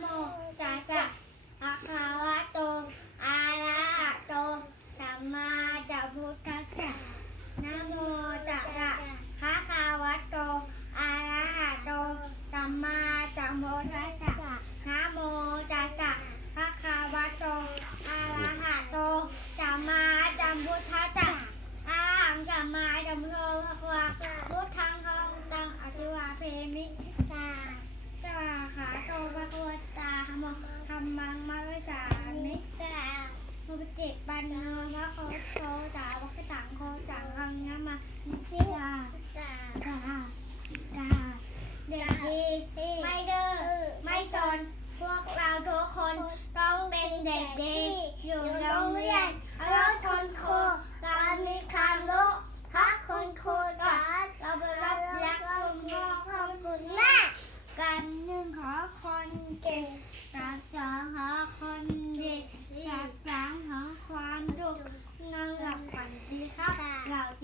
โมตัสสะภะคะวะโตอะระหะโตสัมมาสัมพุทธัสสะนะโมตัสสะภะคะวะโตอะระหะโตสัมมาสัมพุทธัสสะนะโมตัสสะภะคะวะโตอะระหะโตสัมมาสัมพุทธัสสะอะหังสัมมาสัมพุทโธภะคะวะพุทธังธรรมังอธิวาเพมิตา สวาขาโตภะคะวตาธรรมโม ธรรมังมังสามิตรามุปติปันโนภะคะวะโตสาวกสังโฆจังหังนะมานิยาตาตาตาเด็กดีไม่ดื้อไม่จนพวกเราทุกคนต้องเป็นเด็กดีอยู่โรงเรียนแล้วคนครูการมีความรู้พราะคุณครูสอนเราเป็นรักคุณพ่อคุณแม่กันหนึ่งขอคนเก่งสา